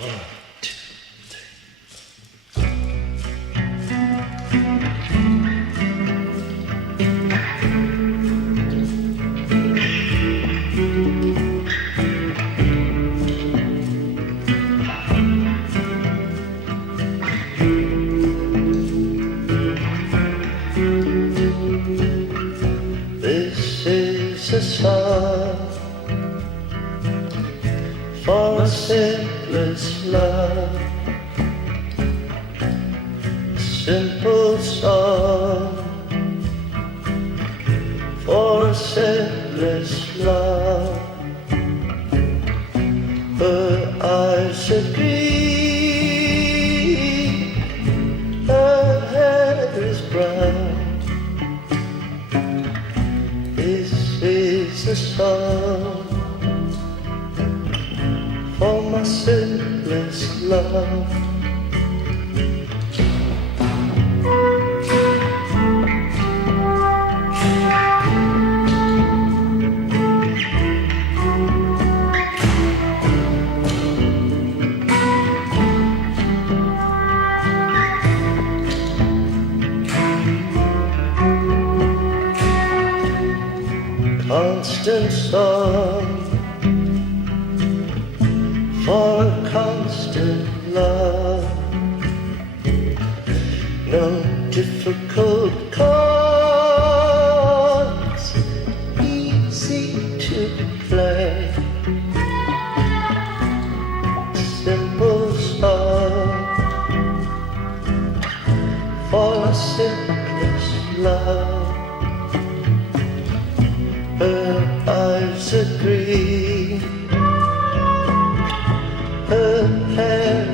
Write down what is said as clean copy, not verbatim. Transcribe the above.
This is a song for a simplest love, a simple song for a simplest love. Her eyes are green, her hair is brown. This is a song for my simplest love. Constant song for a constant love. No difficult chords, easy to play. Simple song for a simplest love. Her eyes are green, her hair